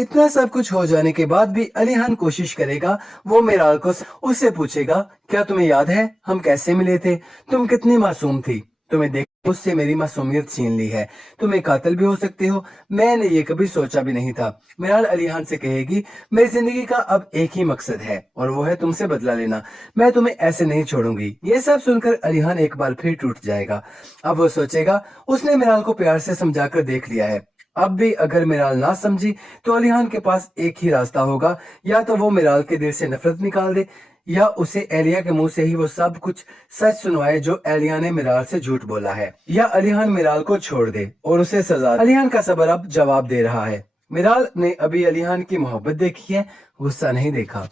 इतना सब कुछ हो जाने के बाद भी अलीहान कोशिश करेगा वो मिराल को उससे पूछेगा, क्या तुम्हें याद है हम कैसे मिले थे? तुम कितनी मासूम थी। तुम्हें देख मुझसे मेरी मासूमियत छीन ली है। तुम एक कातिल भी हो सकते हो। मैंने ये कभी सोचा भी नहीं था। मिराल अलीहान से कहेगी, मेरी जिंदगी का अब एक ही मकसद है और वो है तुमसे बदला लेना। मैं तुम्हें ऐसे नहीं छोड़ूंगी। ये सब सुनकर अलीहान एक बार फिर टूट जाएगा। अब वो सोचेगा उसने मिराल को प्यार से समझाकर देख लिया है। अब भी अगर मिराल ना समझी तो अलीहान के पास एक ही रास्ता होगा, या तो वो मिराल के दिल से नफरत निकाल दे या उसे एलिया के मुंह से ही वो सब कुछ सच सुनवाए जो एलिया ने मिराल से झूठ बोला है, या अलीहान मिराल को छोड़ दे और उसे सजा। अलीहान का सबर अब जवाब दे रहा है। मिराल ने अभी अलीहान की मोहब्बत देखी है, गुस्सा नहीं देखा।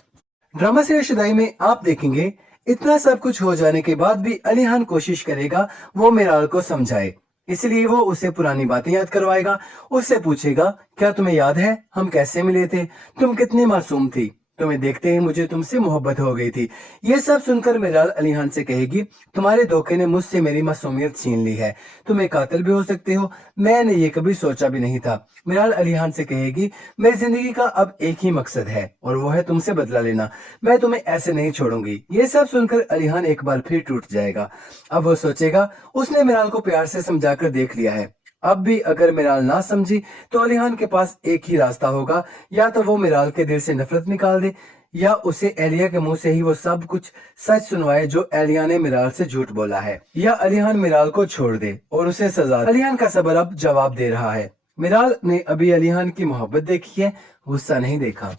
ड्रामा सीरीज शुदाई में आप देखेंगे इतना सब कुछ हो जाने के बाद भी अलीहान कोशिश करेगा वो मिराल को समझाए। इसलिए वो उसे पुरानी बातें याद करवाएगा। उससे पूछेगा, क्या तुम्हें याद है हम कैसे मिले थे? तुम कितनी मासूम थी। तुम्हें देखते ही मुझे तुमसे मोहब्बत हो गई थी। ये सब सुनकर मिराल अलीहान से कहेगी, तुम्हारे धोखे ने मुझसे मेरी मासूमियत छीन ली है। तुम एक कातिल भी हो सकते हो। मैंने ये कभी सोचा भी नहीं था। मिराल अलीहान से कहेगी, मेरी जिंदगी का अब एक ही मकसद है और वो है तुमसे बदला लेना। मैं तुम्हें ऐसे नहीं छोड़ूंगी। ये सब सुनकर अलीहान एक बार फिर टूट जाएगा। अब वो सोचेगा उसने मिराल को प्यार से समझाकर देख लिया है। अब भी अगर मिराल ना समझी तो अलीहान के पास एक ही रास्ता होगा, या तो वो मिराल के दिल से नफरत निकाल दे या उसे एलिया के मुंह से ही वो सब कुछ सच सुनवाए जो एलिया ने मिराल से झूठ बोला है, या अलीहान मिराल को छोड़ दे और उसे सजा। अलीहान का सबर अब जवाब दे रहा है। मिराल ने अभी अलीहान की मोहब्बत देखी है, गुस्सा नहीं देखा।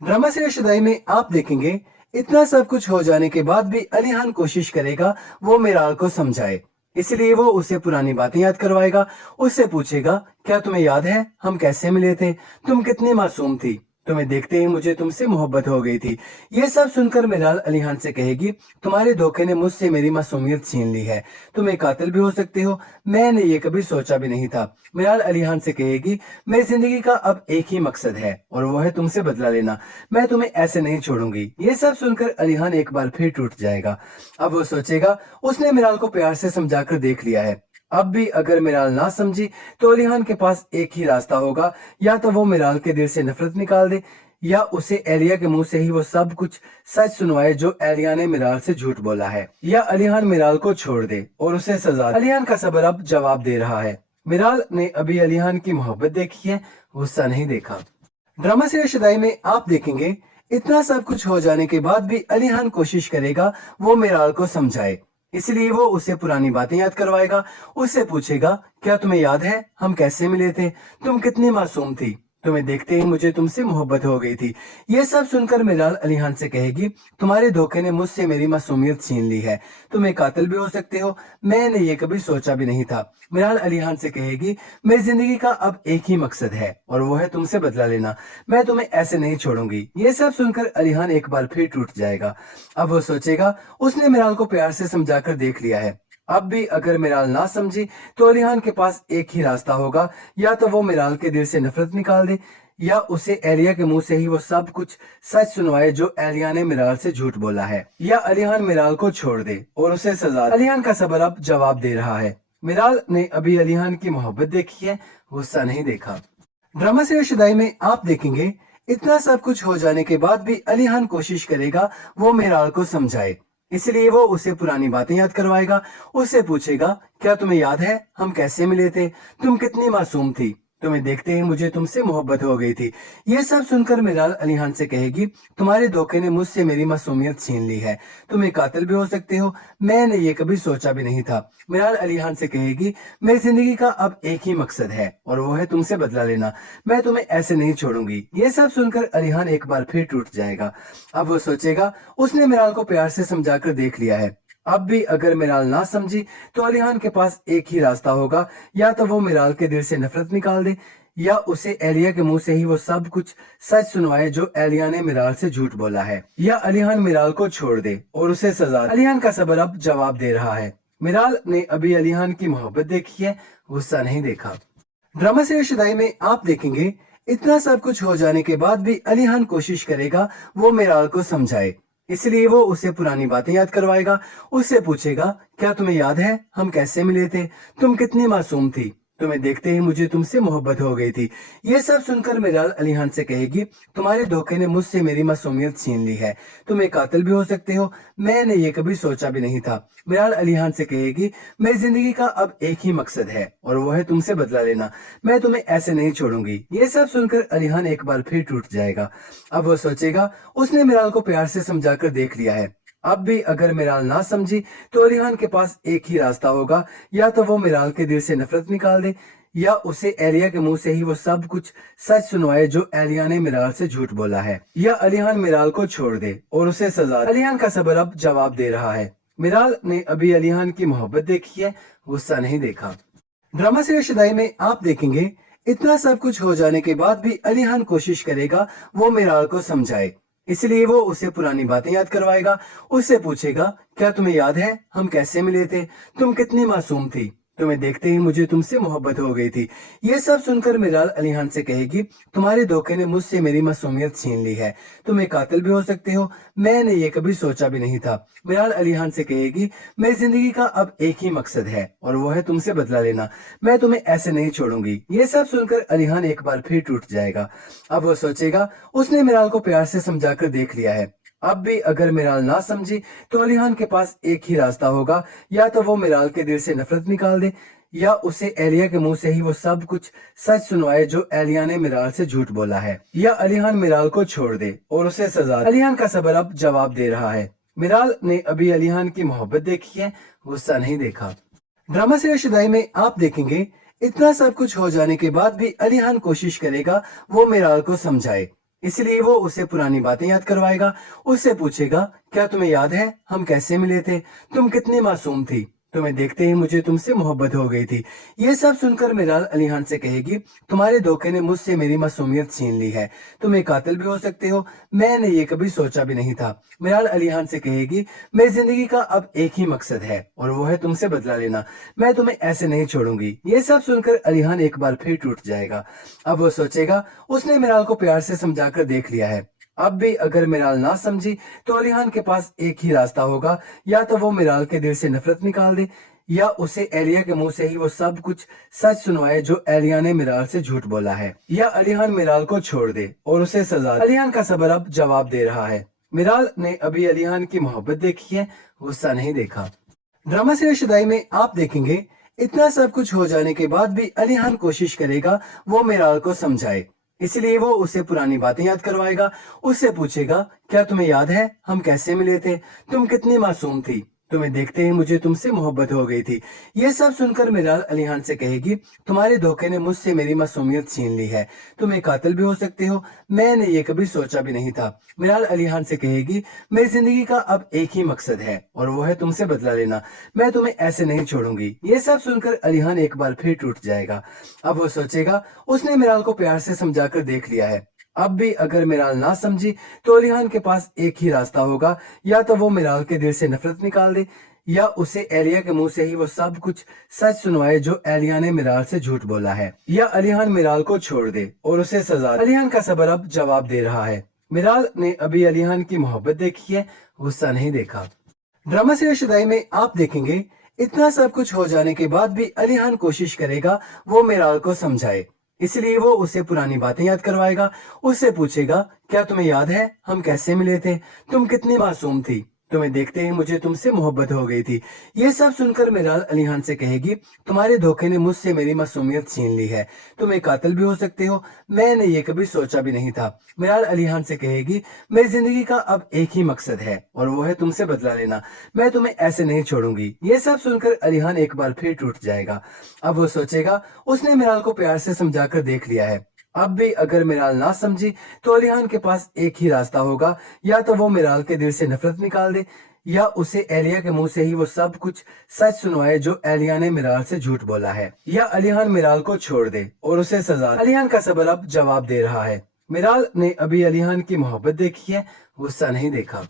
ड्रामा सीरीज शुदाई में आप देखेंगे इतना सब कुछ हो जाने के बाद भी अलीहान कोशिश करेगा वो मिराल को समझाए। इसलिए वो उसे पुरानी बातें याद करवाएगा। उससे पूछेगा, क्या तुम्हें याद है हम कैसे मिले थे? तुम कितनी मासूम थी। तुम्हें देखते ही मुझे तुमसे मोहब्बत हो गई थी। ये सब सुनकर मिराल अलीहान से कहेगी, तुम्हारे धोखे ने मुझसे मेरी मासूमियत छीन ली है। तुम एक कातिल भी हो सकते हो। मैंने ये कभी सोचा भी नहीं था। मिराल अलीहान से कहेगी, मेरी जिंदगी का अब एक ही मकसद है और वो है तुमसे बदला लेना। मैं तुम्हें ऐसे नहीं छोड़ूंगी। ये सब सुनकर अलीहान एक बार फिर टूट जाएगा। अब वो सोचेगा उसने मिराल को प्यार से समझाकर देख लिया है। अब भी अगर मिराल ना समझी तो अलीहान के पास एक ही रास्ता होगा, या तो वो मिराल के दिल से नफरत निकाल दे या उसे एलिया के मुंह से ही वो सब कुछ सच सुनवाए जो एलिया ने मिराल से झूठ बोला है, या अलीहान मिराल को छोड़ दे और उसे सजा। अलीहान का सबर अब जवाब दे रहा है। मिराल ने अभी अलीहान की मोहब्बत देखी है, गुस्सा नहीं देखा। ड्रामा सीरीज शुदाई में आप देखेंगे इतना सब कुछ हो जाने के बाद भी अलीहान कोशिश करेगा वो मिराल को समझाए। इसलिए वो उसे पुरानी बातें याद करवाएगा। उससे पूछेगा, क्या तुम्हें याद है हम कैसे मिले थे? तुम कितनी मासूम थी। तुम्हें देखते ही मुझे तुमसे मोहब्बत हो गई थी। ये सब सुनकर मिराल अलीहान से कहेगी, तुम्हारे धोखे ने मुझसे मेरी मासूमियत छीन ली है। तुम एक कातिल भी हो सकते हो। मैंने ये कभी सोचा भी नहीं था। मिराल अलीहान से कहेगी, मेरी जिंदगी का अब एक ही मकसद है और वो है तुमसे बदला लेना। मैं तुम्हें ऐसे नहीं छोड़ूंगी। ये सब सुनकर अलीहान एक बार फिर टूट जाएगा। अब वो सोचेगा उसने मिराल को प्यार से समझाकर देख लिया है। अब भी अगर मिराल ना समझी तो अलीहान के पास एक ही रास्ता होगा, या तो वो मिराल के दिल से नफरत निकाल दे या उसे एलिया के मुंह से ही वो सब कुछ सच सुनवाए जो एलिया ने मिराल से झूठ बोला है, या अलीहान मिराल को छोड़ दे और उसे सजा। अलीहान का सबर अब जवाब दे रहा है। मिराल ने अभी अलीहान की मोहब्बत देखी है, गुस्सा नहीं देखा। ड्रामा सीरीज शुदाई में आप देखेंगे इतना सब कुछ हो जाने के बाद भी अलीहान कोशिश करेगा वो मिराल को समझाए। इसलिए वो उसे पुरानी बातें याद करवाएगा। उससे पूछेगा, क्या तुम्हें याद है हम कैसे मिले थे? तुम कितनी मासूम थी। तुम्हें देखते ही मुझे तुमसे मोहब्बत हो गई थी। ये सब सुनकर मिराल अलीहान से कहेगी, तुम्हारे धोखे ने मुझसे मेरी मासूमियत छीन ली है। तुम एक कातिल भी हो सकते हो। मैंने ये कभी सोचा भी नहीं था। मिराल अलीहान से कहेगी, मेरी जिंदगी का अब एक ही मकसद है और वो है तुमसे बदला लेना। मैं तुम्हें ऐसे नहीं छोड़ूंगी। ये सब सुनकर अलीहान एक बार फिर टूट जाएगा। अब वो सोचेगा उसने मिराल को प्यार से समझाकर देख लिया है। अब भी अगर मिराल ना समझी तो अलीहान के पास एक ही रास्ता होगा, या तो वो मिराल के दिल से नफरत निकाल दे या उसे एलिया के मुंह से ही वो सब कुछ सच सुनवाए जो एलिया ने मिराल से झूठ बोला है, या अलीहान मिराल को छोड़ दे और उसे सजा। अलीहान का सबर अब जवाब दे रहा है। मिराल ने अभी अलीहान की मोहब्बत देखी है, गुस्सा नहीं देखा। ड्रामा सीरीज शुदाई में आप देखेंगे इतना सब कुछ हो जाने के बाद भी अलीहान कोशिश करेगा वो मिराल को समझाए। इसलिए वो उसे पुरानी बातें याद करवाएगा। उससे पूछेगा, क्या तुम्हें याद है हम कैसे मिले थे? तुम कितनी मासूम थी। तुम्हें देखते ही मुझे तुमसे मोहब्बत हो गई थी। ये सब सुनकर मिराल अलीहान से कहेगी, तुम्हारे धोखे ने मुझसे मेरी मासूमियत छीन ली है, तुम एक कातिल भी हो सकते हो, मैंने ये कभी सोचा भी नहीं था। मिराल अलीहान से कहेगी, मेरी जिंदगी का अब एक ही मकसद है और वो है तुमसे बदला लेना, मैं तुम्हें ऐसे नहीं छोड़ूंगी। ये सब सुनकर अलीहान एक बार फिर टूट जाएगा। अब वो सोचेगा, उसने मिराल को प्यार से समझाकर देख लिया है, अब भी अगर मिराल ना समझी तो अलीहान के पास एक ही रास्ता होगा, या तो वो मिराल के दिल से नफरत निकाल दे या उसे एलिया के मुंह से ही वो सब कुछ सच सुनवाए जो एलिया ने मिराल से झूठ बोला है, या अलीहान मिराल को छोड़ दे और उसे सजा। अलीहान का सबर अब जवाब दे रहा है। मिराल ने अभी अलीहान की मोहब्बत देखी है, गुस्सा नहीं देखा। ड्रामा सीरियल शुदाई में आप देखेंगे, इतना सब कुछ हो जाने के बाद भी अलीहान कोशिश करेगा वो मिराल को समझाए, इसलिए वो उसे पुरानी बातें याद करवाएगा, उससे पूछेगा, क्या तुम्हें याद है हम कैसे मिले थे, तुम कितनी मासूम थी, तुम्हें देखते ही मुझे तुमसे मोहब्बत हो गई थी। ये सब सुनकर मिराल अलीहान से कहेगी, तुम्हारे धोखे ने मुझसे मेरी मासूमियत छीन ली है, तुम एक कातिल भी हो सकते हो, मैंने ये कभी सोचा भी नहीं था। मिराल अलीहान से कहेगी, मेरी जिंदगी का अब एक ही मकसद है और वो है तुमसे बदला लेना, मैं तुम्हें ऐसे नहीं छोड़ूंगी। ये सब सुनकर अलीहान एक बार फिर टूट जाएगा। अब वो सोचेगा, उसने मिराल को प्यार से समझाकर देख लिया है, अब भी अगर मिराल ना समझी तो अलीहान के पास एक ही रास्ता होगा, या तो वो मिराल के दिल से नफरत निकाल दे या उसे एलिया के मुंह से ही वो सब कुछ सच सुनवाए जो एलिया ने मिराल से झूठ बोला है, या अलीहान मिराल को छोड़ दे और उसे सजा। अलीहान का सबर अब जवाब दे रहा है। मिराल ने अभी अलीहान की मोहब्बत देखी है, गुस्सा नहीं देखा। ड्रामा सीरियल शुदाई में आप देखेंगे, इतना सब कुछ हो जाने के बाद भी अलीहान कोशिश करेगा वो मिराल को समझाए, इसलिए वो उसे पुरानी बातें याद करवाएगा, उससे पूछेगा, क्या तुम्हें याद है हम कैसे मिले थे, तुम कितनी मासूम थी, तुम्हें देखते ही मुझे तुमसे मोहब्बत हो गई थी। ये सब सुनकर मिराल अलीहान से कहेगी, तुम्हारे धोखे ने मुझसे मेरी मासूमियत छीन ली है, तुम एक कातिल भी हो सकते हो, मैंने ये कभी सोचा भी नहीं था। मिराल अलीहान से कहेगी, मेरी जिंदगी का अब एक ही मकसद है और वो है तुमसे बदला लेना, मैं तुम्हें ऐसे नहीं छोड़ूंगी। ये सब सुनकर अलीहान एक बार फिर टूट जाएगा। अब वो सोचेगा, उसने मिराल को प्यार से समझाकर देख लिया है, अब भी अगर मिराल ना समझी तो अलीहान के पास एक ही रास्ता होगा, या तो वो मिराल के दिल से नफरत निकाल दे या उसे एलिया के मुंह से ही वो सब कुछ सच सुनवाए जो एलिया ने मिराल से झूठ बोला है, या अलीहान मिराल को छोड़ दे और उसे सजा। अलीहान का सबर अब जवाब दे रहा है। मिराल ने अभी अलीहान की मोहब्बत देखी है, गुस्सा नहीं देखा। ड्रामा सीरियल शुदाई में आप देखेंगे, इतना सब कुछ हो जाने के बाद भी अलीहान कोशिश करेगा वो मिराल को समझाए, इसलिए वो उसे पुरानी बातें याद करवाएगा, उससे पूछेगा, क्या तुम्हें याद है हम कैसे मिले थे, तुम कितनी मासूम थी, तुम्हें देखते ही मुझे तुमसे मोहब्बत हो गई थी। ये सब सुनकर मिराल अलीहान से कहेगी, तुम्हारे धोखे ने मुझसे मेरी मासूमियत छीन ली है, तुम एक कातिल भी हो सकते हो, मैंने ये कभी सोचा भी नहीं था। मिराल अलीहान से कहेगी, मेरी जिंदगी का अब एक ही मकसद है और वो है तुमसे बदला लेना, मैं तुम्हें ऐसे नहीं छोड़ूंगी। ये सब सुनकर अलीहान एक बार फिर टूट जाएगा। अब वो सोचेगा, उसने मिराल को प्यार से समझाकर देख लिया है, अब भी अगर मिराल ना समझी तो अलीहान के पास एक ही रास्ता होगा, या तो वो मिराल के दिल से नफरत निकाल दे या उसे एलिया के मुंह से ही वो सब कुछ सच सुनवाए जो एलिया ने मिराल से झूठ बोला है, या अलीहान मिराल को छोड़ दे और उसे सजा। अलीहान का सबर अब जवाब दे रहा है। मिराल ने अभी अलीहान की मोहब्बत देखी है, गुस्सा नहीं देखा। ड्रामा सीरियल शुदाई में आप देखेंगे, इतना सब कुछ हो जाने के बाद भी अलीहान कोशिश करेगा वो मिराल को समझाए, इसलिए वो उसे पुरानी बातें याद करवाएगा, उससे पूछेगा, क्या तुम्हें याद है हम कैसे मिले थे, तुम कितनी मासूम थी, तुम्हें देखते ही मुझे तुमसे मोहब्बत हो गई थी। ये सब सुनकर मिराल अलीहान से कहेगी, तुम्हारे धोखे ने मुझसे मेरी मासूमियत छीन ली है, तुम एक कातिल भी हो सकते हो, मैंने ये कभी सोचा भी नहीं था। मिराल अलीहान से कहेगी, मेरी जिंदगी का अब एक ही मकसद है और वो है तुमसे बदला लेना, मैं तुम्हें ऐसे नहीं छोड़ूंगी। ये सब सुनकर अलीहान एक बार फिर टूट जाएगा। अब वो सोचेगा, उसने मिराल को प्यार से समझाकर देख लिया है, अब भी अगर मिराल ना समझी तो अलीहान के पास एक ही रास्ता होगा, या तो वो मिराल के दिल से नफरत निकाल दे या उसे एलिया के मुंह से ही वो सब कुछ सच सुनवाए जो एलिया ने मिराल से झूठ बोला है, या अलीहान मिराल को छोड़ दे और उसे सजा। अलीहान का सबर अब जवाब दे रहा है। मिराल ने अभी अलीहान की मोहब्बत देखी है, गुस्सा नहीं देखा।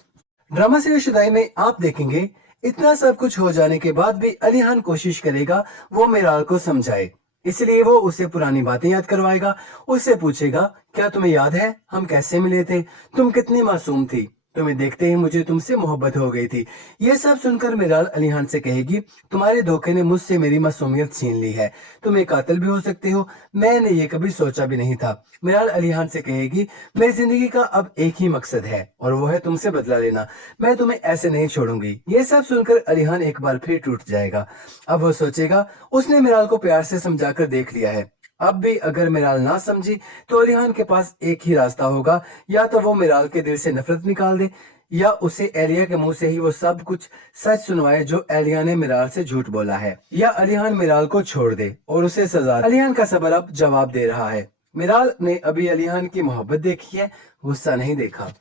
ड्रामा सीरियल शुदाई में आप देखेंगे, इतना सब कुछ हो जाने के बाद भी अलीहान कोशिश करेगा वो मिराल को समझाए, इसलिए वो उसे पुरानी बातें याद करवाएगा, उससे पूछेगा, क्या तुम्हें याद है हम कैसे मिले थे, तुम कितनी मासूम थी, तुम्हें देखते ही मुझे तुमसे मोहब्बत हो गई थी। ये सब सुनकर मिराल अलीहान से कहेगी, तुम्हारे धोखे ने मुझसे मेरी मासूमियत छीन ली है। तुम एक कातिल भी हो सकते हो, मैंने ये कभी सोचा भी नहीं था। मिराल अलीहान से कहेगी, मेरी जिंदगी का अब एक ही मकसद है और वो है तुमसे बदला लेना। मैं तुम्हें ऐसे नहीं छोड़ूंगी। ये सब सुनकर अलीहान एक बार फिर टूट जाएगा। अब वो सोचेगा, उसने मिराल को प्यार से समझाकर देख लिया है। अब भी अगर मिराल ना समझी तो अलीहान के पास एक ही रास्ता होगा, या तो वो मिराल के दिल से नफरत निकाल दे, या उसे एलिया के मुंह से ही वो सब कुछ सच सुनवाए जो एलिया ने मिराल से झूठ बोला है, या अलीहान मिराल को छोड़ दे और उसे सजा। अलीहान का सबर अब जवाब दे रहा है। मिराल ने अभी अलीहान की मोहब्बत देखी है, गुस्सा नहीं देखा।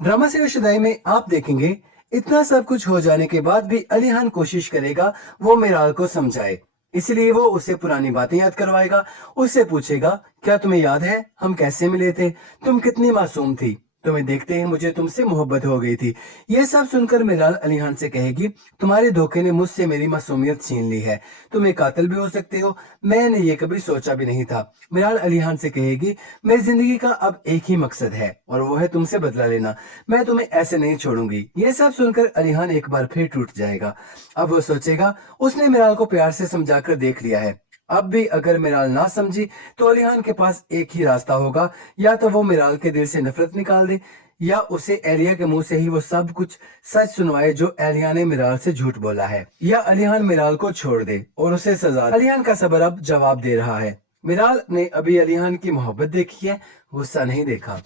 ड्रामा सीरीज शुदाई में आप देखेंगे, इतना सब कुछ हो जाने के बाद भी अलीहान कोशिश करेगा वो मिराल को समझाए। इसलिए वो उसे पुरानी बातें याद करवाएगा, उससे पूछेगा, क्या तुम्हें याद है हम कैसे मिले थे? तुम कितनी मासूम थी। तुम्हें देखते ही मुझे तुमसे मोहब्बत हो गई थी। ये सब सुनकर मिराल अलीहान से कहेगी, तुम्हारे धोखे ने मुझसे मेरी मासूमियत छीन ली है। तुम एक कातिल भी हो सकते हो, मैंने ये कभी सोचा भी नहीं था। मिराल अलीहान से कहेगी, मेरी जिंदगी का अब एक ही मकसद है और वो है तुमसे बदला लेना। मैं तुम्हें ऐसे नहीं छोड़ूंगी। ये सब सुनकर अलीहान एक बार फिर टूट जाएगा। अब वो सोचेगा, उसने मिराल को प्यार से समझाकर देख लिया है। अब भी अगर मिराल ना समझी तो अलीहान के पास एक ही रास्ता होगा, या तो वो मिराल के दिल से नफरत निकाल दे, या उसे एलिया के मुंह से ही वो सब कुछ सच सुनवाए जो एलिया ने मिराल से झूठ बोला है, या अलीहान मिराल को छोड़ दे और उसे सजा। अलीहान का सबर अब जवाब दे रहा है। मिराल ने अभी अलीहान की मोहब्बत देखी है, गुस्सा नहीं देखा।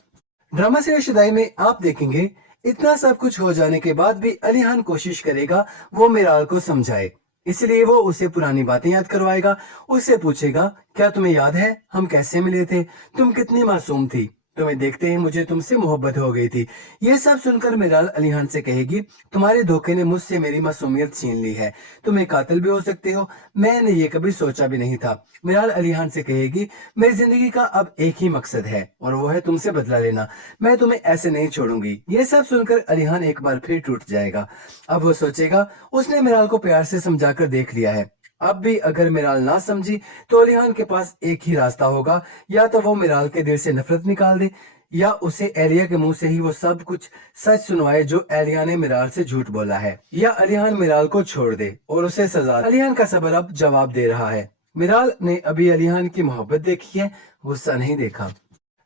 ड्रामा सीरीज शुदाई में आप देखेंगे, इतना सब कुछ हो जाने के बाद भी अलीहान कोशिश करेगा वो मिराल को समझाए। इसलिए वो उसे पुरानी बातें याद करवाएगा, उससे पूछेगा, क्या तुम्हें याद है हम कैसे मिले थे? तुम कितनी मासूम थी। तुम्हें देखते ही मुझे तुमसे मोहब्बत हो गई थी। ये सब सुनकर मिराल अलीहान से कहेगी, तुम्हारे धोखे ने मुझसे मेरी मासूमियत छीन ली है। तुम एक कातिल भी हो सकते हो, मैंने ये कभी सोचा भी नहीं था। मिराल अलीहान से कहेगी, मेरी जिंदगी का अब एक ही मकसद है और वो है तुमसे बदला लेना। मैं तुम्हें ऐसे नहीं छोड़ूंगी। ये सब सुनकर अलीहान एक बार फिर टूट जाएगा। अब वो सोचेगा, उसने मिराल को प्यार से समझाकर देख लिया है। अब भी अगर मिराल ना समझी तो अलीहान के पास एक ही रास्ता होगा, या तो वो मिराल के दिल से नफरत निकाल दे, या उसे एलिया के मुंह से ही वो सब कुछ सच सुनवाए जो एलिया ने मिराल से झूठ बोला है, या अलीहान मिराल को छोड़ दे और उसे सजा। अलीहान का सबर अब जवाब दे रहा है। मिराल ने अभी अलीहान की मोहब्बत देखी है, गुस्सा नहीं देखा।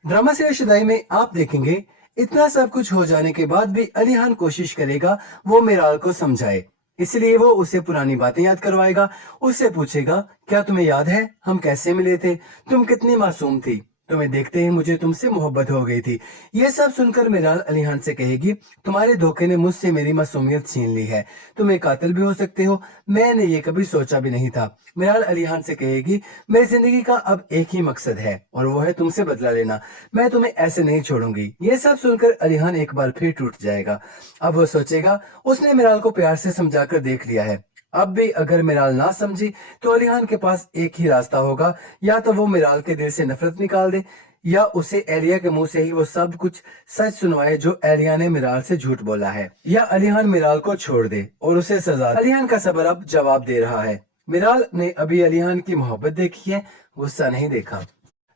ड्रामा सीरीज शुदाई में आप देखेंगे, इतना सब कुछ हो जाने के बाद भी अलीहान कोशिश करेगा वो मिराल को समझाए। इसलिए वो उसे पुरानी बातें याद करवाएगा, उससे पूछेगा, क्या तुम्हें याद है हम कैसे मिले थे? तुम कितनी मासूम थी। तुम्हें देखते ही मुझे तुमसे मोहब्बत हो गई थी। ये सब सुनकर मिराल अलीहान से कहेगी, तुम्हारे धोखे ने मुझसे मेरी मासूमियत छीन ली है। तुम एक कातिल भी हो सकते हो, मैंने ये कभी सोचा भी नहीं था। मिराल अलीहान से कहेगी, मेरी जिंदगी का अब एक ही मकसद है और वो है तुमसे बदला लेना। मैं तुम्हें ऐसे नहीं छोड़ूंगी। ये सब सुनकर अलीहान एक बार फिर टूट जाएगा। अब वो सोचेगा, उसने मिराल को प्यार से समझाकर देख लिया है। अब भी अगर मिराल ना समझी तो अलीहान के पास एक ही रास्ता होगा, या तो वो मिराल के दिल से नफरत निकाल दे, या उसे एलिया के मुंह से ही वो सब कुछ सच सुनवाए जो एलिया ने मिराल से झूठ बोला है, या अलीहान मिराल को छोड़ दे और उसे सजा। अलीहान का सबर अब जवाब दे रहा है। मिराल ने अभी अलीहान की मोहब्बत देखी है, गुस्सा नहीं देखा।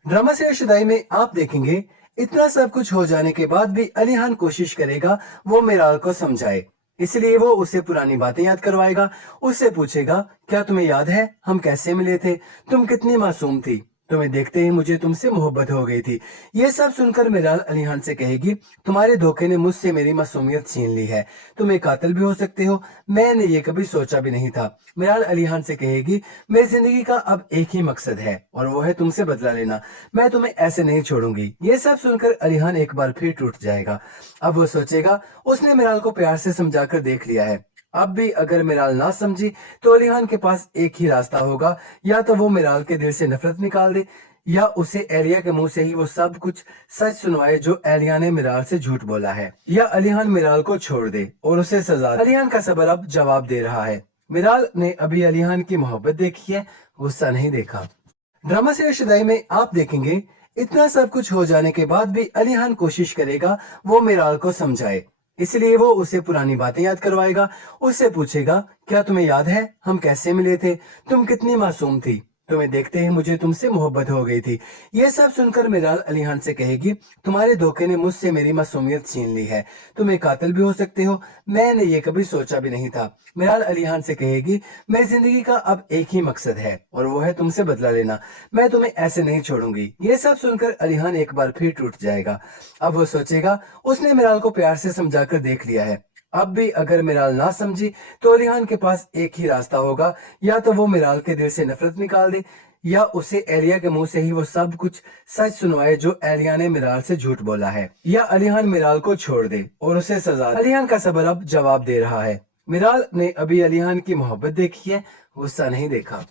ड्रामा सीरीज शुदाई में आप देखेंगे, इतना सब कुछ हो जाने के बाद भी अलीहान कोशिश करेगा वो मिराल को समझाए। इसलिए वो उसे पुरानी बातें याद करवाएगा, उससे पूछेगा, क्या तुम्हें याद है हम कैसे मिले थे? तुम कितनी मासूम थी। तुम्हें देखते ही मुझे तुमसे मोहब्बत हो गई थी। ये सब सुनकर मिराल अलीहान से कहेगी, तुम्हारे धोखे ने मुझसे मेरी मासूमियत छीन ली है। तुम एक कातिल भी हो सकते हो, मैंने ये कभी सोचा भी नहीं था। मिराल अलीहान से कहेगी, मेरी जिंदगी का अब एक ही मकसद है और वो है तुमसे बदला लेना। मैं तुम्हें ऐसे नहीं छोड़ूंगी। ये सब सुनकर अलीहान एक बार फिर टूट जाएगा। अब वो सोचेगा, उसने मिराल को प्यार से समझाकर देख लिया है। अब भी अगर मिराल ना समझी तो अलीहान के पास एक ही रास्ता होगा, या तो वो मिराल के दिल से नफरत निकाल दे, या उसे एलिया के मुंह से ही वो सब कुछ सच सुनवाए जो एलिया ने मिराल से झूठ बोला है, या अलीहान मिराल को छोड़ दे और उसे सजा। अलीहान का सबर अब जवाब दे रहा है। मिराल ने अभी अलीहान की मोहब्बत देखी है, गुस्सा नहीं देखा। ड्रामा सीरीज शुदाई में आप देखेंगे, इतना सब कुछ हो जाने के बाद भी अलीहान कोशिश करेगा वो मिराल को समझाए। इसलिए वो उसे पुरानी बातें याद करवाएगा, उससे पूछेगा, क्या तुम्हें याद है हम कैसे मिले थे? तुम कितनी मासूम थी। तुम्हें देखते ही मुझे तुमसे मोहब्बत हो गई थी। ये सब सुनकर मिराल अलीहान से कहेगी, तुम्हारे धोखे ने मुझसे मेरी मासूमियत छीन ली है, तुम एक कातिल भी हो सकते हो, मैंने ये कभी सोचा भी नहीं था। मिराल अलीहान से कहेगी, मेरी जिंदगी का अब एक ही मकसद है और वो है तुमसे बदला लेना, मैं तुम्हें ऐसे नहीं छोड़ूंगी। ये सब सुनकर अलीहान एक बार फिर टूट जाएगा। अब वो सोचेगा, उसने मिराल को प्यार से समझाकर देख लिया है, अब भी अगर मिराल ना समझी तो अलीहान के पास एक ही रास्ता होगा, या तो वो मिराल के दिल से नफरत निकाल दे, या उसे एलिया के मुंह से ही वो सब कुछ सच सुनवाए जो एलिया ने मिराल से झूठ बोला है, या अलीहान मिराल को छोड़ दे और उसे सजा दे। अलीहान का सबर अब जवाब दे रहा है। मिराल ने अभी अलीहान की मोहब्बत देखी है, गुस्सा नहीं देखा।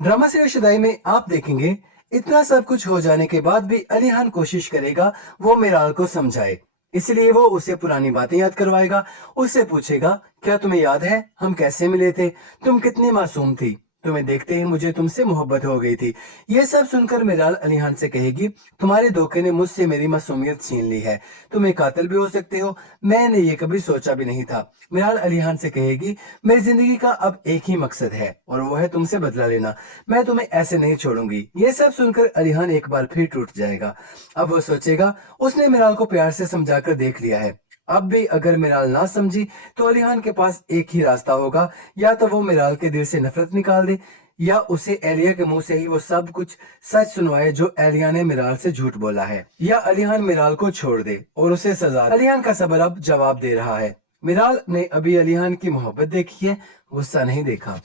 ड्रामा से शुदाई में आप देखेंगे, इतना सब कुछ हो जाने के बाद भी अलीहान कोशिश करेगा वो मिराल को समझाए, इसलिए वो उसे पुरानी बातें याद करवाएगा, उससे पूछेगा, क्या तुम्हें याद है हम कैसे मिले थे, तुम कितनी मासूम थी, तुम्हें देखते ही मुझे तुमसे मोहब्बत हो गई थी। ये सब सुनकर मिराल अलीहान से कहेगी, तुम्हारे धोखे ने मुझसे मेरी मासूमियत छीन ली है, तुम एक कातिल भी हो सकते हो, मैंने ये कभी सोचा भी नहीं था। मिराल अलीहान से कहेगी, मेरी जिंदगी का अब एक ही मकसद है और वो है तुमसे बदला लेना, मैं तुम्हें ऐसे नहीं छोड़ूंगी। ये सब सुनकर अलीहान एक बार फिर टूट जाएगा। अब वो सोचेगा, उसने मिराल को प्यार से समझाकर देख लिया है, अब भी अगर मिराल ना समझी तो अलीहान के पास एक ही रास्ता होगा, या तो वो मिराल के दिल से नफरत निकाल दे, या उसे एलिया के मुंह से ही वो सब कुछ सच सुनवाए जो एलिया ने मिराल से झूठ बोला है, या अलीहान मिराल को छोड़ दे और उसे सजा दे। अलीहान का सबर अब जवाब दे रहा है। मिराल ने अभी अलीहान की मोहब्बत देखी है, गुस्सा नहीं देखा।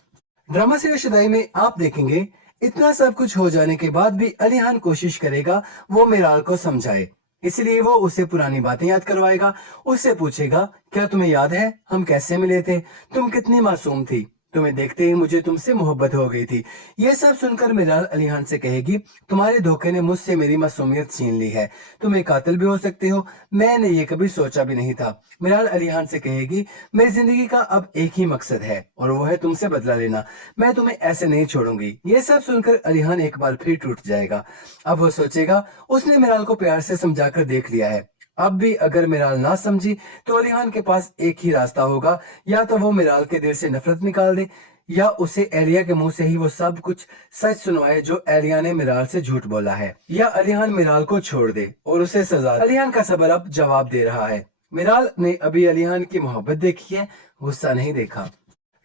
ड्रामा से शुदाई में आप देखेंगे, इतना सब कुछ हो जाने के बाद भी अलीहान कोशिश करेगा वो मिराल को समझाए, इसलिए वो उसे पुरानी बातें याद करवाएगा, उससे पूछेगा, क्या तुम्हें याद है हम कैसे मिले थे, तुम कितनी मासूम थी, तुम्हें देखते ही मुझे तुमसे मोहब्बत हो गई थी। ये सब सुनकर मिराल अलीहान से कहेगी, तुम्हारे धोखे ने मुझसे मेरी मासूमियत छीन ली है, तुम एक कातिल भी हो सकते हो, मैंने ये कभी सोचा भी नहीं था। मिराल अलीहान से कहेगी, मेरी जिंदगी का अब एक ही मकसद है और वो है तुमसे बदला लेना, मैं तुम्हें ऐसे नहीं छोड़ूंगी। ये सब सुनकर अलीहान एक बार फिर टूट जाएगा। अब वो सोचेगा, उसने मिराल को प्यार से समझाकर देख लिया है, अब भी अगर मिराल ना समझी तो अलीहान के पास एक ही रास्ता होगा, या तो वो मिराल के दिल से नफरत निकाल दे, या उसे एलिया के मुंह से ही वो सब कुछ सच सुनवाए जो एलिया ने मिराल से झूठ बोला है, या अलीहान मिराल को छोड़ दे और उसे सजा दे। अलीहान का सबर अब जवाब दे रहा है। मिराल ने अभी अलीहान की मोहब्बत देखी है, गुस्सा नहीं देखा।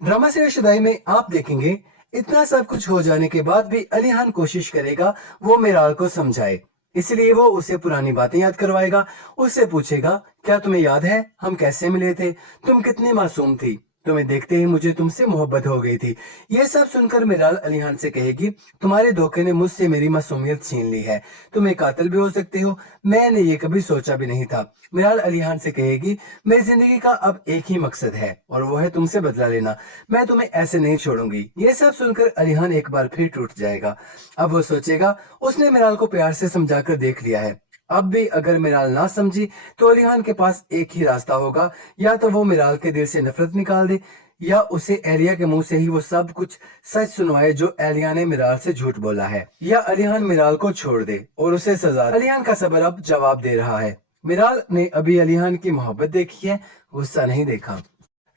ड्रामा से शुदाई में आप देखेंगे, इतना सब कुछ हो जाने के बाद भी अलीहान कोशिश करेगा वो मिराल को समझाए, इसलिए वो उसे पुरानी बातें याद करवाएगा, उससे पूछेगा, क्या तुम्हें याद है हम कैसे मिले थे, तुम कितनी मासूम थी, तुम्हें देखते ही मुझे तुमसे मोहब्बत हो गई थी। ये सब सुनकर मिराल अलीहान से कहेगी, तुम्हारे धोखे ने मुझसे मेरी मासूमियत छीन ली है, तुम एक कातिल भी हो सकते हो, मैंने ये कभी सोचा भी नहीं था। मिराल अलीहान से कहेगी, मेरी जिंदगी का अब एक ही मकसद है और वो है तुमसे बदला लेना, मैं तुम्हें ऐसे नहीं छोड़ूंगी। ये सब सुनकर अलीहान एक बार फिर टूट जाएगा। अब वो सोचेगा, उसने मिराल को प्यार से समझाकर देख लिया है, अब भी अगर मिराल ना समझी तो अलीहान के पास एक ही रास्ता होगा, या तो वो मिराल के दिल से नफरत निकाल दे, या उसे एलिया के मुंह से ही वो सब कुछ सच सुनवाए जो एलिया ने मिराल से झूठ बोला है, या अलीहान मिराल को छोड़ दे और उसे सजा दे। अलीहान का सबर अब जवाब दे रहा है। मिराल ने अभी अलीहान की मोहब्बत देखी है, गुस्सा नहीं देखा।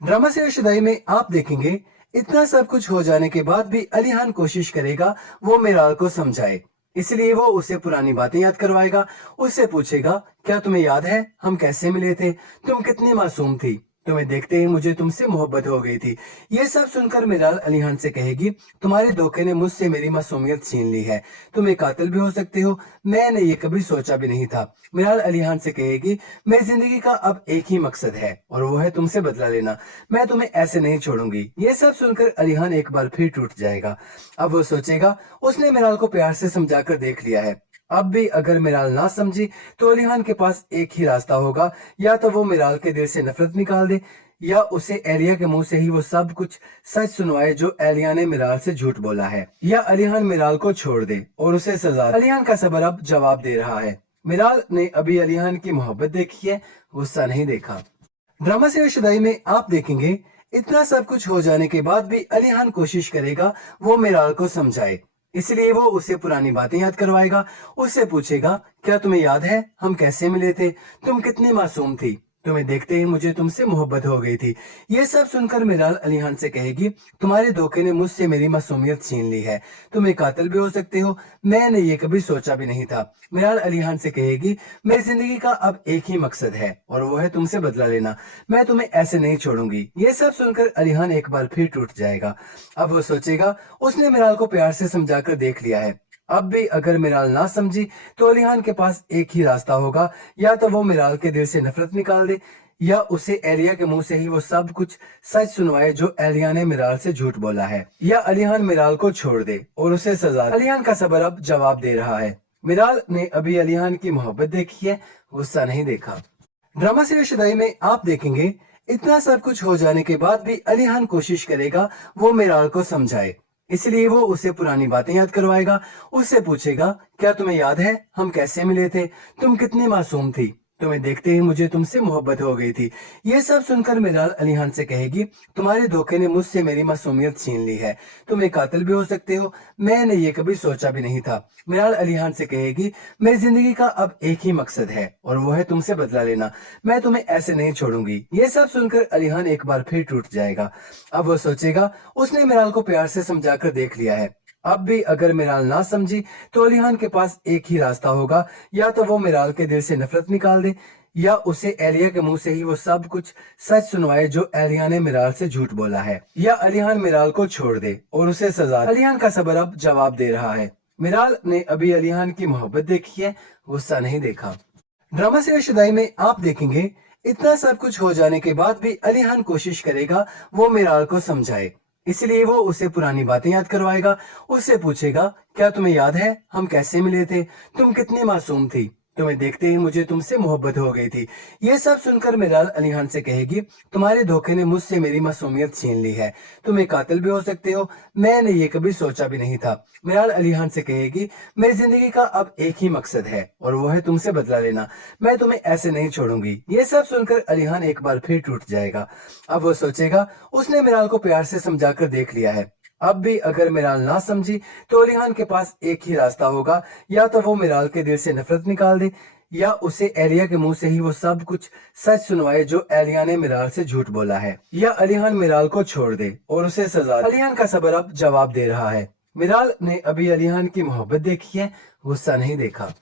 ड्रामा से शुदाई में आप देखेंगे, इतना सब कुछ हो जाने के बाद भी अलीहान कोशिश करेगा वो मिराल को समझाए, इसलिए वो उसे पुरानी बातें याद करवाएगा, उससे पूछेगा, क्या तुम्हें याद है हम कैसे मिले थे, तुम कितनी मासूम थी, तुम्हें देखते ही मुझे तुमसे मोहब्बत हो गई थी। ये सब सुनकर मिराल अलीहान से कहेगी, तुम्हारे धोखे ने मुझसे मेरी मासूमियत छीन ली है, तुम एक कातिल भी हो सकते हो, मैंने ये कभी सोचा भी नहीं था। मिराल अलीहान से कहेगी, मेरी जिंदगी का अब एक ही मकसद है और वो है तुमसे बदला लेना, मैं तुम्हें ऐसे नहीं छोड़ूंगी। ये सब सुनकर अलीहान एक बार फिर टूट जाएगा। अब वो सोचेगा, उसने मिराल को प्यार से समझाकर देख लिया है, अब भी अगर मिराल ना समझी तो अलीहान के पास एक ही रास्ता होगा, या तो वो मिराल के दिल से नफरत निकाल दे, या उसे एलिया के मुंह से ही वो सब कुछ सच सुनवाए जो एलिया ने मिराल से झूठ बोला है, या अलीहान मिराल को छोड़ दे और उसे सजा दे। अलीहान का सबर अब जवाब दे रहा है। मिराल ने अभी अलीहान की मोहब्बत देखी है, गुस्सा नहीं देखा। ड्रामा से शुदाई में आप देखेंगे, इतना सब कुछ हो जाने के बाद भी अलीहान कोशिश करेगा वो मिराल को समझाए, इसलिए वो उसे पुरानी बातें याद करवाएगा, उससे पूछेगा, क्या तुम्हें याद है हम कैसे मिले थे, तुम कितनी मासूम थी, तुम्हें देखते ही मुझे तुमसे मोहब्बत हो गई थी। ये सब सुनकर मिराल अलीहान से कहेगी, तुम्हारे धोखे ने मुझसे मेरी मासूमियत छीन ली है, तुम एक कातिल भी हो सकते हो, मैंने ये कभी सोचा भी नहीं था। मिराल अलीहान से कहेगी, मेरी जिंदगी का अब एक ही मकसद है और वो है तुमसे बदला लेना, मैं तुम्हें ऐसे नहीं छोड़ूंगी। ये सब सुनकर अलीहान एक बार फिर टूट जाएगा। अब वो सोचेगा, उसने मिराल को प्यार से समझाकर देख लिया है, अब भी अगर मिराल ना समझी तो अलीहान के पास एक ही रास्ता होगा, या तो वो मिराल के दिल से नफरत निकाल दे, या उसे एलिया के मुंह से ही वो सब कुछ सच सुनवाए जो एलिया ने मिराल से झूठ बोला है, या अलीहान मिराल को छोड़ दे और उसे सजा। अलीहान का सबर अब जवाब दे रहा है। मिराल ने अभी अलीहान की मोहब्बत देखी है, गुस्सा नहीं देखा। ड्रामा सीरीज शुदाई में आप देखेंगे, इतना सब कुछ हो जाने के बाद भी अलीहान कोशिश करेगा वो मिराल को समझाए, इसलिए वो उसे पुरानी बातें याद करवाएगा, उससे पूछेगा, क्या तुम्हें याद है हम कैसे मिले थे, तुम कितनी मासूम थी, तुम्हें देखते ही मुझे तुमसे मोहब्बत हो गई थी। ये सब सुनकर मिराल अलीहान से कहेगी, तुम्हारे धोखे ने मुझसे मेरी मासूमियत छीन ली है, तुम एक कातिल भी हो सकते हो, मैंने ये कभी सोचा भी नहीं था। मिराल अलीहान से कहेगी, मेरी जिंदगी का अब एक ही मकसद है और वो है तुमसे बदला लेना, मैं तुम्हें ऐसे नहीं छोड़ूंगी। ये सब सुनकर अलीहान एक बार फिर टूट जाएगा। अब वो सोचेगा, उसने मिराल को प्यार से समझाकर देख लिया है, अब भी अगर मिराल ना समझी तो अलीहान के पास एक ही रास्ता होगा, या तो वो मिराल के दिल से नफरत निकाल दे, या उसे एलिया के मुंह से ही वो सब कुछ सच सुनवाए जो एलिया ने मिराल से झूठ बोला है, या अलीहान मिराल को छोड़ दे और उसे सजा। अलीहान का सबर अब जवाब दे रहा है। मिराल ने अभी अलीहान की मोहब्बत देखी है, गुस्सा नहीं देखा। ड्रामा सीरीज शुदाई में आप देखेंगे, इतना सब कुछ हो जाने के बाद भी अलीहान कोशिश करेगा वो मिराल को समझाए, इसलिए वो उसे पुरानी बातें याद करवाएगा, उससे पूछेगा, क्या तुम्हें याद है हम कैसे मिले थे, तुम कितनी मासूम थी, तुम्हें देखते ही मुझे तुमसे मोहब्बत हो गई थी। ये सब सुनकर मिराल अलीहान से कहेगी, तुम्हारे धोखे ने मुझसे मेरी मासूमियत छीन ली है, तुम एक कातिल भी हो सकते हो, मैंने ये कभी सोचा भी नहीं था। मिराल अलीहान से कहेगी, मेरी जिंदगी का अब एक ही मकसद है और वो है तुमसे बदला लेना, मैं तुम्हें ऐसे नहीं छोड़ूंगी। ये सब सुनकर अलीहान एक बार फिर टूट जाएगा। अब वो सोचेगा, उसने मिराल को प्यार से समझाकर देख लिया है, अब भी अगर मिराल ना समझी तो अलीहान के पास एक ही रास्ता होगा, या तो वो मिराल के दिल से नफरत निकाल दे, या उसे एलिया के मुंह से ही वो सब कुछ सच सुनवाए जो एलिया ने मिराल से झूठ बोला है, या अलीहान मिराल को छोड़ दे और उसे सजा। अलीहान का सबर अब जवाब दे रहा है। मिराल ने अभी अलीहान की मोहब्बत देखी है, गुस्सा नहीं देखा।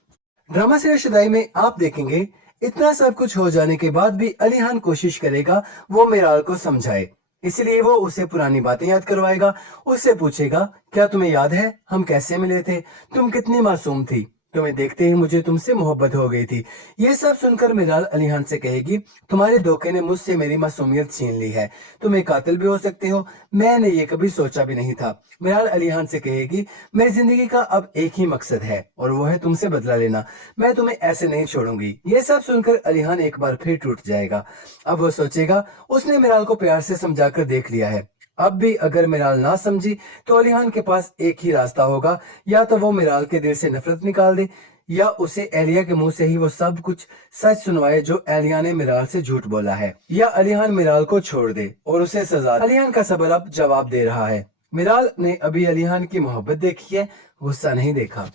ड्रामा सीरीज शुदाई में आप देखेंगे, इतना सब कुछ हो जाने के बाद भी अलीहान कोशिश करेगा वो मिराल को समझाए, इसलिए वो उसे पुरानी बातें याद करवाएगा, उससे पूछेगा, क्या तुम्हें याद है हम कैसे मिले थे, तुम कितनी मासूम थी, तुम्हें देखते ही मुझे तुमसे मोहब्बत हो गई थी। ये सब सुनकर मिराल अलीहान से कहेगी, तुम्हारे धोखे ने मुझसे मेरी मासूमियत छीन ली है, तुम एक कातिल भी हो सकते हो, मैंने ये कभी सोचा भी नहीं था। मिराल अलीहान से कहेगी, मेरी जिंदगी का अब एक ही मकसद है और वो है तुमसे बदला लेना, मैं तुम्हें ऐसे नहीं छोड़ूंगी। ये सब सुनकर अलीहान एक बार फिर टूट जाएगा। अब वो सोचेगा, उसने मिराल को प्यार से समझाकर देख लिया है, अब भी अगर मिराल ना समझी तो अलीहान के पास एक ही रास्ता होगा, या तो वो मिराल के दिल से नफरत निकाल दे, या उसे एलिया के मुंह से ही वो सब कुछ सच सुनवाए जो एलिया ने मिराल से झूठ बोला है, या अलीहान मिराल को छोड़ दे और उसे सजा। अलीहान का सबर अब जवाब दे रहा है। मिराल ने अभी अलीहान की मोहब्बत देखी है, गुस्सा नहीं देखा।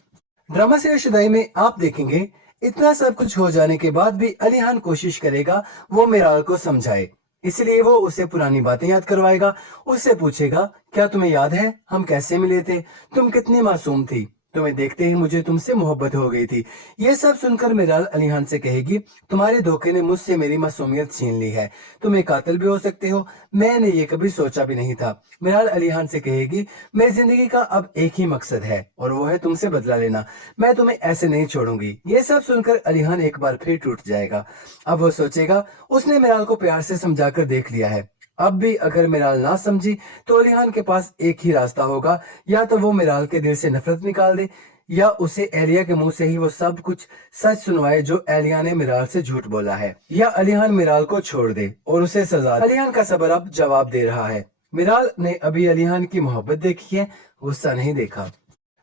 ड्रामा सीरीज शुदाई में आप देखेंगे, इतना सब कुछ हो जाने के बाद भी अलीहान कोशिश करेगा वो मिराल को समझाए, इसलिए वो उसे पुरानी बातें याद करवाएगा, उससे पूछेगा, क्या तुम्हें याद है हम कैसे मिले थे, तुम कितनी मासूम थी, तुम्हें देखते ही मुझे तुमसे मोहब्बत हो गई थी। ये सब सुनकर मिराल अलीहान से कहेगी, तुम्हारे धोखे ने मुझसे मेरी मासूमियत छीन ली है, तुम एक कातिल भी हो सकते हो, मैंने ये कभी सोचा भी नहीं था। मिराल अलीहान से कहेगी, मेरी जिंदगी का अब एक ही मकसद है और वो है तुमसे बदला लेना, मैं तुम्हें ऐसे नहीं छोड़ूंगी। ये सब सुनकर अलीहान एक बार फिर टूट जाएगा। अब वो सोचेगा, उसने मिराल को प्यार से समझाकर देख लिया है, अब भी अगर मिराल ना समझी तो अलीहान के पास एक ही रास्ता होगा, या तो वो मिराल के दिल से नफरत निकाल दे, या उसे एलिया के मुंह से ही वो सब कुछ सच सुनवाए जो एलिया ने मिराल से झूठ बोला है, या अलीहान मिराल को छोड़ दे और उसे सजा। अलीहान का सबर अब जवाब दे रहा है। मिराल ने अभी अलीहान की मोहब्बत देखी है, गुस्सा नहीं देखा।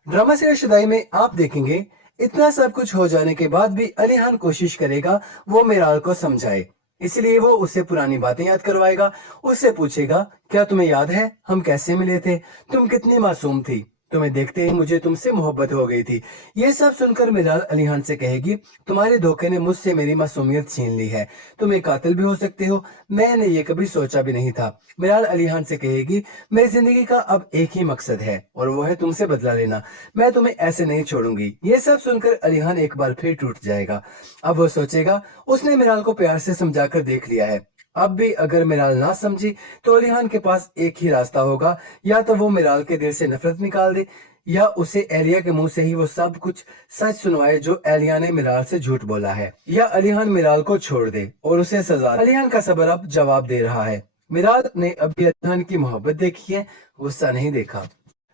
ड्रामा सीरीज शुदाई में आप देखेंगे, इतना सब कुछ हो जाने के बाद भी अलीहान कोशिश करेगा वो मिराल को समझाए, इसलिए वो उसे पुरानी बातें याद करवाएगा, उससे पूछेगा, क्या तुम्हें याद है हम कैसे मिले थे, तुम कितनी मासूम थी, तुम्हें देखते ही मुझे तुमसे मोहब्बत हो गई थी। ये सब सुनकर मिराल अलीहान से कहेगी, तुम्हारे धोखे ने मुझसे मेरी मासूमियत छीन ली है। तुम एक कातिल भी हो सकते हो, मैंने ये कभी सोचा भी नहीं था। मिराल अलीहान से कहेगी, मेरी जिंदगी का अब एक ही मकसद है और वो है तुमसे बदला लेना। मैं तुम्हें ऐसे नहीं छोड़ूंगी। ये सब सुनकर अलीहान एक बार फिर टूट जाएगा। अब वो सोचेगा, उसने मिराल को प्यार से समझाकर देख लिया है। अब भी अगर मिराल ना समझी तो अलीहान के पास एक ही रास्ता होगा, या तो वो मिराल के दिल से नफरत निकाल दे, या उसे एलिया के मुंह से ही वो सब कुछ सच सुनवाए जो एलिया ने मिराल से झूठ बोला है, या अलीहान मिराल को छोड़ दे और उसे सजा। अलीहान का सबर अब जवाब दे रहा है। मिराल ने अभी अलीहान की मोहब्बत देखी है, गुस्सा नहीं देखा।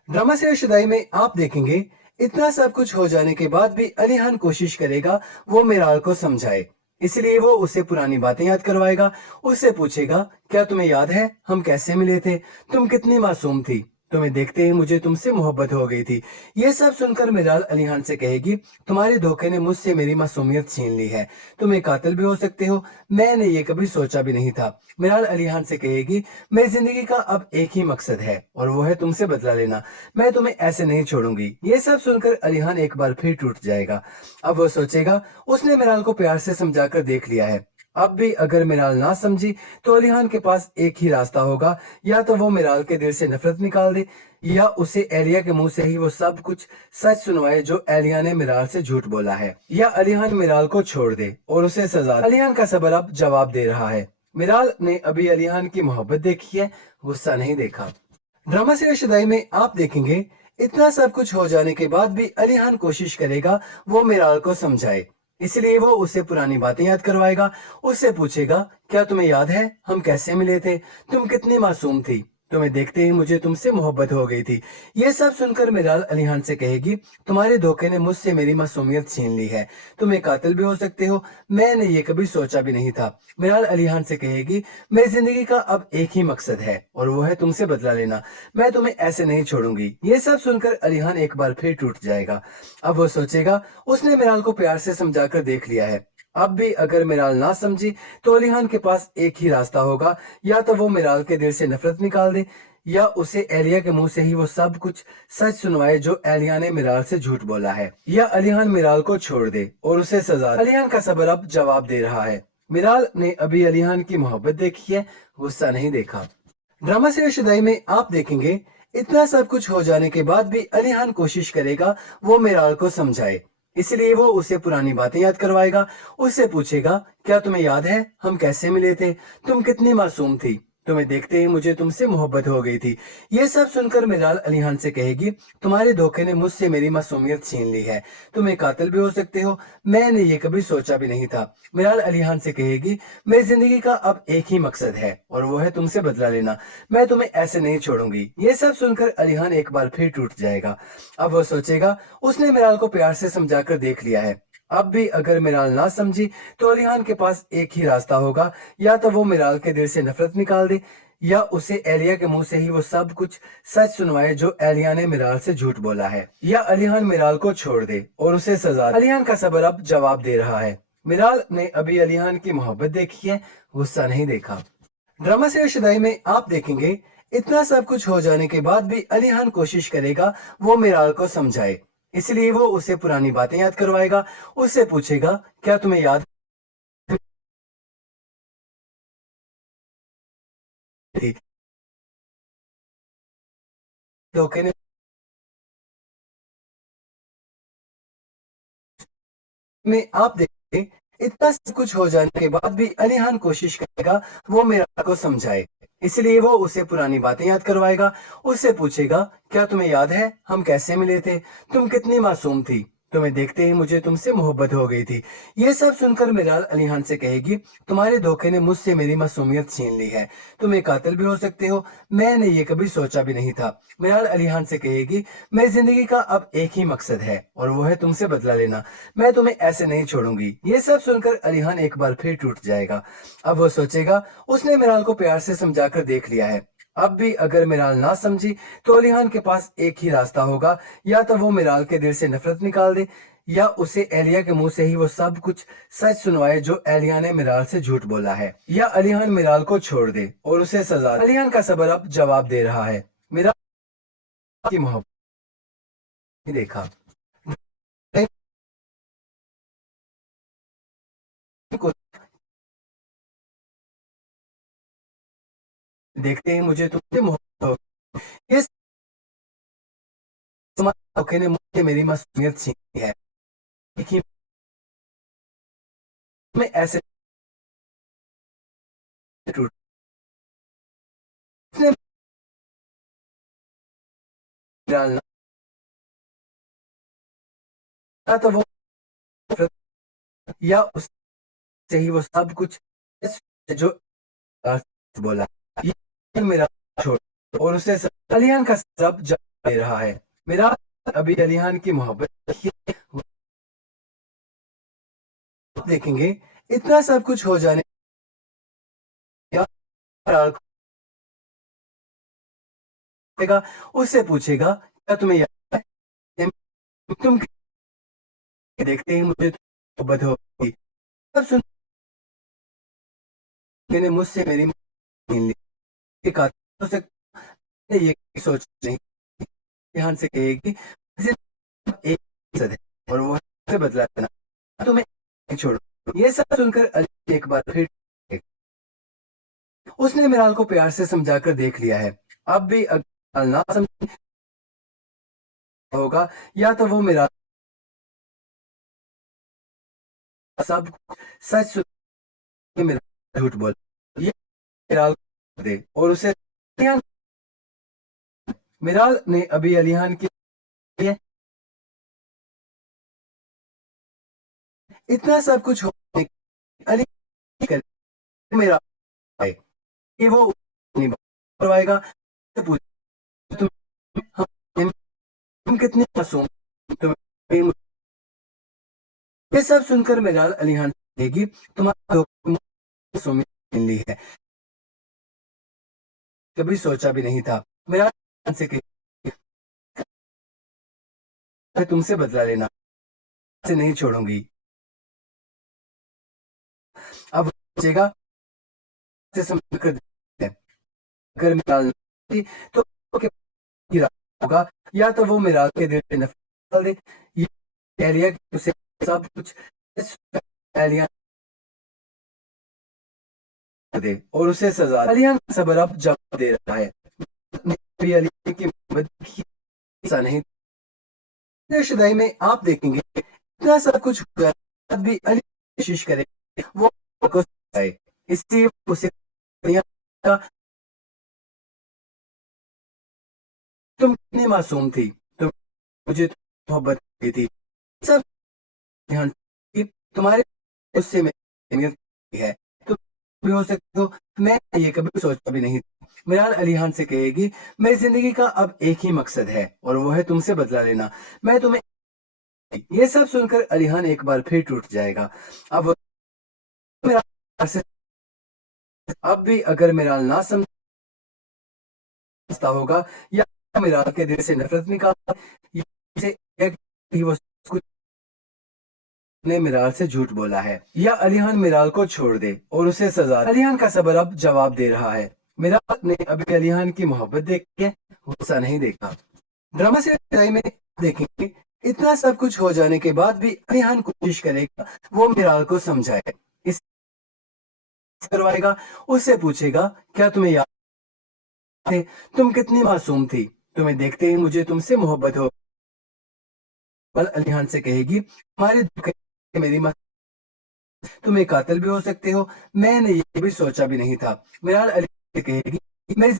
ड्रामा सीरीज शुदाई में आप देखेंगे, इतना सब कुछ हो जाने के बाद भी अलीहान कोशिश करेगा वो मिराल को समझाए। इसलिए वो उसे पुरानी बातें याद करवाएगा, उससे पूछेगा, क्या तुम्हें याद है हम कैसे मिले थे? तुम कितनी मासूम थी, तुम्हें देखते ही मुझे तुमसे मोहब्बत हो गई थी। ये सब सुनकर मिराल अलीहान से कहेगी, तुम्हारे धोखे ने मुझसे मेरी मासूमियत छीन ली है। तुम एक कातिल भी हो सकते हो, मैंने ये कभी सोचा भी नहीं था। मिराल अलीहान से कहेगी, मेरी जिंदगी का अब एक ही मकसद है और वो है तुमसे बदला लेना। मैं तुम्हें ऐसे नहीं छोड़ूंगी। ये सब सुनकर अलीहान एक बार फिर टूट जाएगा। अब वो सोचेगा, उसने मिराल को प्यार से समझाकर देख लिया है। अब भी अगर मिराल ना समझी तो अलीहान के पास एक ही रास्ता होगा, या तो वो मिराल के दिल से नफरत निकाल दे, या उसे एलिया के मुंह से ही वो सब कुछ सच सुनवाए जो एलिया ने मिराल से झूठ बोला है, या अलीहान मिराल को छोड़ दे और उसे सजा। अलीहान का सबर अब जवाब दे रहा है। मिराल ने अभी अलीहान की मोहब्बत देखी है, गुस्सा नहीं देखा। ड्रामा सीरीज शुदाई में आप देखेंगे, इतना सब कुछ हो जाने के बाद भी अलीहान कोशिश करेगा वो मिराल को समझाए। इसलिए वो उसे पुरानी बातें याद करवाएगा, उससे पूछेगा, क्या तुम्हें याद है हम कैसे मिले थे? तुम कितनी मासूम थी, तुम्हें देखते ही मुझे तुमसे मोहब्बत हो गई थी। ये सब सुनकर मिराल अलीहान से कहेगी, तुम्हारे धोखे ने मुझसे मेरी मासूमियत छीन ली है। तुम एक कातिल भी हो सकते हो, मैंने ये कभी सोचा भी नहीं था। मिराल अलीहान से कहेगी, मेरी जिंदगी का अब एक ही मकसद है और वो है तुमसे बदला लेना। मैं तुम्हें ऐसे नहीं छोड़ूंगी। ये सब सुनकर अलीहान एक बार फिर टूट जाएगा। अब वो सोचेगा, उसने मिराल को प्यार से समझाकर देख लिया है। अब भी अगर मिराल ना समझी तो अलीहान के पास एक ही रास्ता होगा, या तो वो मिराल के दिल से नफरत निकाल दे, या उसे एलिया के मुंह से ही वो सब कुछ सच सुनवाए जो एलिया ने मिराल से झूठ बोला है, या अलीहान मिराल को छोड़ दे और उसे सजा। अलीहान का सबर अब जवाब दे रहा है। मिराल ने अभी अलीहान की मोहब्बत देखी है, गुस्सा नहीं देखा। ड्रामा सीरीज शुदाई में आप देखेंगे, इतना सब कुछ हो जाने के बाद भी अलीहान कोशिश करेगा वो मिराल को समझाए। इसलिए वो उसे पुरानी बातें याद करवाएगा, उससे पूछेगा, क्या तुम्हें याद है हम कैसे मिले थे? तुम कितनी मासूम थी, तुम्हें देखते ही मुझे तुमसे मोहब्बत हो गई थी। ये सब सुनकर मिराल अलीहान से कहेगी, तुम्हारे धोखे ने मुझसे मेरी मासूमियत छीन ली है। तुम एक कातिल भी हो सकते हो, मैंने ये कभी सोचा भी नहीं था। मिराल अलीहान से कहेगी, मेरी जिंदगी का अब एक ही मकसद है और वो है तुमसे बदला लेना। मैं तुम्हें ऐसे नहीं छोड़ूंगी। ये सब सुनकर अलीहान एक बार फिर टूट जाएगा। अब वो सोचेगा, उसने मिराल को प्यार से समझाकर देख लिया है। अब भी अगर मिराल ना समझी तो अलीहान के पास एक ही रास्ता होगा, या तो वो मिराल के दिल से नफरत निकाल दे, या उसे एलिया के मुंह से ही वो सब कुछ सच सुनवाए जो एलिया ने मिराल से झूठ बोला है, या अलीहान मिराल को छोड़ दे और उसे सजा। अलीहान का सबर अब जवाब दे रहा है। मिराल ने अभी अलीहान की मोहब्बत देखी है, गुस्सा नहीं देखा। ड्रामा सीरीज शुदाई में आप देखेंगे, इतना सब कुछ हो जाने के बाद भी अलीहान कोशिश करेगा वो मिराल को समझाए। इसलिए वो उसे पुरानी बातें याद करवाएगा, उससे पूछेगा, क्या तुम्हें याद थी धोखे ने में आप देखें, इतना सब कुछ हो जाने के बाद भी अलीहान कोशिश करेगा वो मिराल को समझाए। इसलिए वो उसे पुरानी बातें याद करवाएगा, उससे पूछेगा, क्या तुम्हें याद है हम कैसे मिले थे? तुम कितनी मासूम थी, तुम्हें देखते ही मुझे तुमसे मोहब्बत हो गई थी। ये सब सुनकर मिराल अलीहान से कहेगी, तुम्हारे धोखे ने मुझसे मेरी मासूमियत छीन ली है। तुम एक कातिल भी हो सकते हो, मैंने ये कभी सोचा भी नहीं था। मिराल अलीहान से कहेगी, मेरी जिंदगी का अब एक ही मकसद है और वो है तुमसे बदला लेना। मैं तुम्हें ऐसे नहीं छोड़ूंगी। ये सब सुनकर अलीहान एक बार फिर टूट जाएगा। अब वो सोचेगा, उसने मिराल को प्यार से समझाकर देख लिया है। अब भी अगर मिराल ना समझी तो अलीहान के पास एक ही रास्ता होगा, या तो वो मिराल के दिल से नफरत निकाल दे, या उसे एलिया के मुंह से ही वो सब कुछ सच सुनवाए जो एलिया ने मिराल से झूठ बोला है, या अलीहान मिराल को छोड़ दे और उसे सजा। अलीहान का सबर अब जवाब दे रहा है। मिराल की मोहब्बत देखा। को देखते ही मुझे तुमसे मोहब्बत हो गई। ये धोखे ने मुझसे मेरी मासूमियत छीन ली है। देखिए, मैं ऐसे टूट उसने डालना तो वो या उससे ही वो सब कुछ जो बोला ये मेरा छोड़ और उसे अलियान का सब दे रहा है। मेरा अभी अलियान की मोहब्बत देखेंगे। इतना सब कुछ हो जाने का उससे पूछेगा क्या तुम्हें याद है तुम देखते ही मुझे मोहब्बत हो गई। तब सुन मैंने मुझसे मेरी छीन ली। एक आदमी से ये सोच नहीं ध्यान से कहेगी एक मकसद है और वो से बदला देना तुम्हें नहीं छोड़ो। ये सब सुनकर अली एक बार फिर उसने मिराल को प्यार से समझाकर देख लिया है। अब भी अगर ना समझ होगा या तो वो मिराल सब सच सुन के मिराल झूठ बोल ये मिराल दे और उसे मिराल ने अभी अलिहान की इतना सब कुछ होने अली कर मेरा है कि वो नहीं करवाएगा। तो पूछ तुम तुम कितने मासूम तुम ये सब सुनकर मिराल अलिहान देगी तुम्हारा मासूमियत छीन ली है। कभी सोचा भी नहीं था मिराल से कि मैं तुमसे बदला लेना से नहीं छोड़ूंगी। अब बचेगा से समझ कर अगर मिराल तो गिरा होगा या तो वो मिराल के दिल पे नफरत दे या कह लिया कि उसे सब कुछ एलियन दे और उसे सजा एलियन सबर अब जवाब दे रहा है भी एलियन की मदद की ऐसा नहीं। शुदाई में आप देखेंगे इतना सब कुछ हुआ तब भी अली कोशिश करे वो को सजाए। इसलिए उसे तुम कितनी मासूम थी तुम मुझे मोहब्बत की थी सब ध्यान कि तुम्हारे उससे मेरी है तुम भी हो सकते हो। मैं ये कभी सोचा भी नहीं। मिराल अलीहान से कहेगी मेरी जिंदगी का अब एक ही मकसद है और वो है तुमसे बदला लेना। मैं तुम्हें ये सब सुनकर अलीहान एक बार फिर टूट जाएगा। अब मिराल से अब भी अगर मिराल ना समझता होगा या मिराल के दिल से नफरत निकाल वो कुछ ने मिराल से झूठ बोला है या अलीहान मिराल को छोड़ दे और उसे सजा। अलीहान का सबर अब जवाब दे रहा है। मिराल ने अभी अलीहान की मोहब्बत देख के गुस्सा नहीं देखा। ड्रामा से में देखेंगे इतना सब कुछ हो जाने के बाद भी अलीहान कोशिश करेगा वो मिराल को समझाए इस करवाएगा। उससे पूछेगा क्या तुम्हें याद है तुम कितनी मासूम थी तुम्हें देखते ही मुझे तुमसे मोहब्बत हो। पल अलीहान से कहेगी हमारे मेरी तुम एक कातिल भी हो सकते हो। मैंने ये भी सोचा भी नहीं था। मिराल अली से कहेगी मैं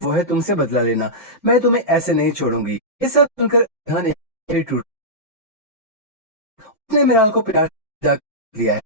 वो है तुमसे बदला लेना। मैं तुम्हें ऐसे नहीं छोड़ूंगी। ये सब सुनकर अलीहान टूट उसने मिराल को प्यार लिया है।